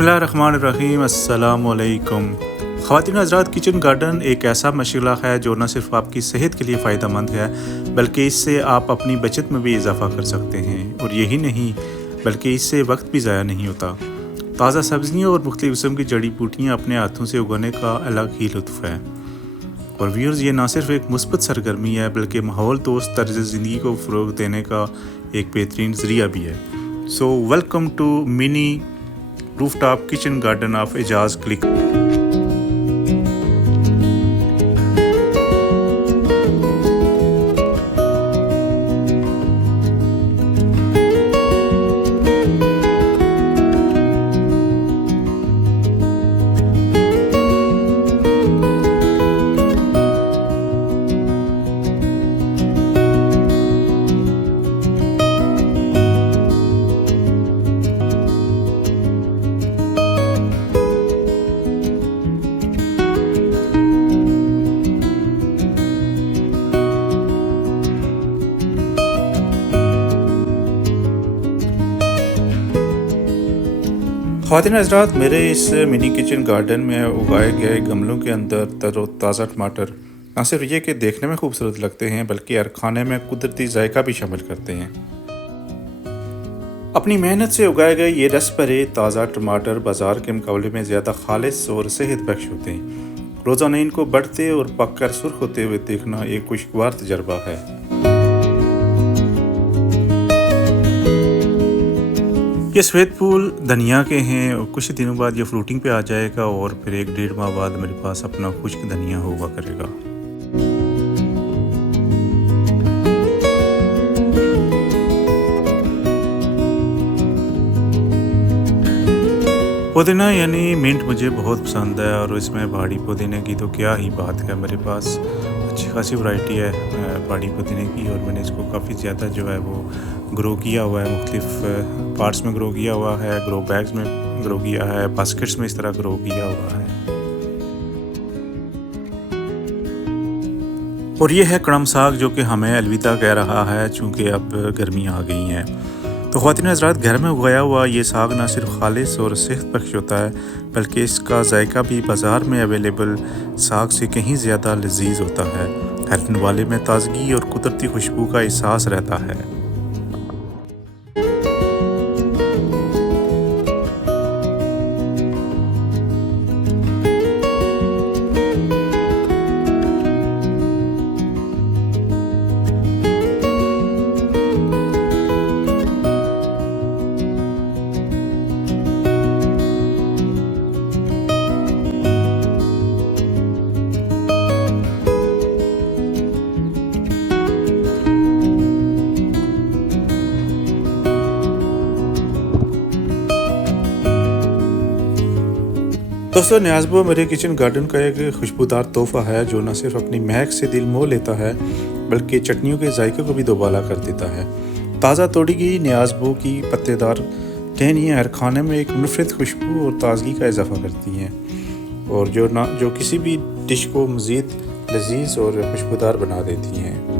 बिस्मिल्लाहिर्रहमानिर्रहीम अस्सलामुअलैकुम। ख़वातीन हज़रात, किचन गार्डन एक ऐसा मशग़ला है जो न सिर्फ़ आपकी सेहत के लिए फ़ायदेमंद है बल्कि इससे आप अपनी बचत में भी इजाफ़ा कर सकते हैं। और यही नहीं बल्कि इससे वक्त भी ज़ाया नहीं होता। ताज़ा सब्ज़ियाँ और मुख्तलिफ़ किस्म की जड़ी बूटियाँ अपने हाथों से उगाने का अलग ही लुत्फ़ है। और व्यूअर्स, ये न सिर्फ एक मुस्बत सरगर्मी है बल्कि माहौल दोस्त तर्ज़ ज़िंदगी को फ़रोग़ देने का एक बेहतरीन ज़रिया भी है। So welcome to mini rooftop kitchen garden of Ejaz click. ख़वातीन हज़रात, मेरे इस मिनी किचन गार्डन में उगाए गए गमलों के अंदर तरोताज़ा टमाटर न सिर्फ ये कि देखने में खूबसूरत लगते हैं बल्कि हर खाने में कुदरती जायका भी शामिल करते हैं। अपनी मेहनत से उगाए गए ये रस भरे ताज़ा टमाटर बाज़ार के मुकाबले में ज़्यादा खालिस और सेहत बख्श होते हैं। रोज़ाना इनको बढ़ते और पककर सुर्ख होते हुए देखना एक खुशगवार तजर्बा है। ये सफ़ेद फूल धनिया के हैं और कुछ दिनों बाद ये फ्रूटिंग पे आ जाएगा और फिर 1-1.5 माह बाद मेरे पास अपना खुश्क धनिया होगा करेगा। पुदीना यानी मिंट मुझे बहुत पसंद है और इसमें पहाड़ी पुदीने की तो क्या ही बात है। मेरे पास अच्छी खासी वैरायटी है पहाड़ी पुदीने की और मैंने इसको काफ़ी ज़्यादा जो है वो ग्रो किया हुआ है। मुख्तलिफ पार्ट्स में ग्रो किया हुआ है, ग्रो बैग्स में ग्रो किया है, बास्केट्स में इस तरह ग्रो किया हुआ है। और ये है कड़म साग जो कि हमें अलविदा कह रहा है चूँकि अब गर्मियाँ आ गई हैं। तो ख़वातीन हज़रात, घर में उगाया हुआ ये साग ना सिर्फ खालिस और सेहत बख्श होता है बल्कि इसका जायका भी बाज़ार में अवेलेबल साग से कहीं ज़्यादा लजीज होता है। हर खाने वाले में ताजगी और कुदरती खुशबू का एहसास रहता है। दोस्तों, न्याज़बो मेरे किचन गार्डन का एक खुशबूदार तोहफ़ा है जो न सिर्फ अपनी महक से दिल मोह लेता है बल्कि चटनियों के जायके को भी दोबाला कर देता है। ताज़ा तोड़ी गई न्याज़बो की पत्तेदार टहनियाँ हर खाने में एक मुनफरिद खुशबू और ताजगी का इजाफा करती हैं और जो किसी भी डिश को मज़ीद लजीज और खुशबूदार बना देती हैं।